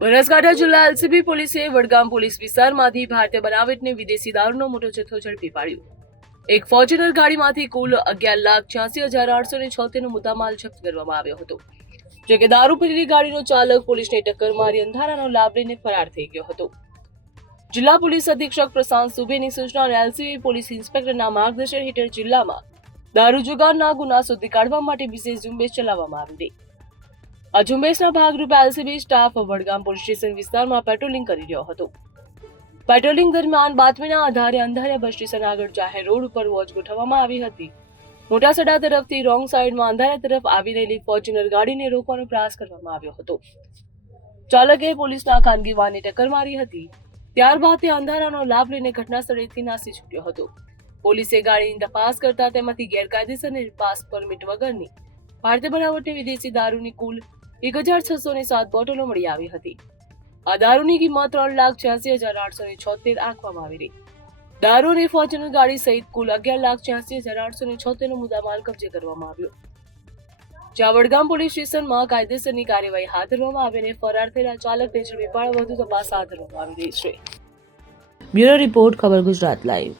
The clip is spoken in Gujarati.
બનાસકાંઠા જિલ્લા એલસીબી પોલીસે વડગામ પોલીસ વિસ્તારમાંથી ભારતીય બનાવટની વિદેશી દારૂનો મોટો જથ્થો ઝડપી પાડ્યો. એક ફોર્ચ્યુનર ગાડીમાંથી કુલ અગિયાર લાખ છ્યાસી હજાર આઠસો ને છોતેરનો મુદ્દામાલ જપ્ત કરવામાં આવ્યો હતો. જો કે દારૂ પીધેલી ગાડીનો ચાલક પોલીસને ટક્કર મારી અંધારાનો લાભ લઈને ફરાર થઈ ગયો હતો. જિલ્લા પોલીસ અધિક્ષક પ્રશાંત સુબેની સૂચના અને એલસીબી પોલીસ ઇન્સ્પેક્ટરના માર્ગદર્શન હેઠળ જિલ્લામાં દારૂ જુગારના ગુના શોધી કાઢવા માટે વિશેષ ઝુંબેશ ચલાવવામાં આવી હતી આ ઝુંબેશના ભાગરૂપે LCB staff Vadgam police station વિસ્તારમાં પેટ્રોલિંગ કરી રહ્યો હતો. પેટ્રોલિંગ દરમિયાન બાતમીના આધારે અંધારિયા બસ સ્ટેશન આગળ જાહેર રોડ ઉપર વોચ ગોઠવવામાં આવી હતી. મોટા તરફથી રોંગ સાઈડમાં અંધારિયા તરફ આવી રહેલી ફોર્ચ્યુનર ગાડીને રોકવાનો પ્રયાસ કરવામાં આવ્યો હતો. ચાલકે પોલીસના ખાનગી વાહને ટક્કર મારી હતી. ત્યારબાદ તે અંધારાનો લાભ લઈને ઘટના સ્થળેથી નાસી છૂટ્યો હતો. પોલીસે ગાડીની તપાસ કરતા તેમાંથી ગેરકાયદેસર પાસ પરમિટ વગરની ભારતીય બનાવટની વિદેશી દારૂની કુલ એક હજાર છસો ને સાત બોટલો મળી આવી હતી. આ દારૂની કિંમત ત્રણ લાખ છ્યાસી હજાર આઠસો ને છોતેર આંકવામાં આવી રહી. દારૂ અને ફોર્ચ્યુનર ગાડી સહિત કુલ અગિયાર લાખ છ્યાસી હજાર આઠસો ને છોતેરનો મુદ્દામાલ કબજે કરવામાં આવ્યો. જ્યાં પોલીસ સ્ટેશનમાં કાયદેસરની કાર્યવાહી હાથ ધરવામાં આવી અને ફરાર થયેલા ચાલકને ઝડપી પાડવા વધુ તપાસ હાથ ધરવામાં આવી રહી છે. બ્યુરો રિપોર્ટ, ખબર ગુજરાત લાઈવ.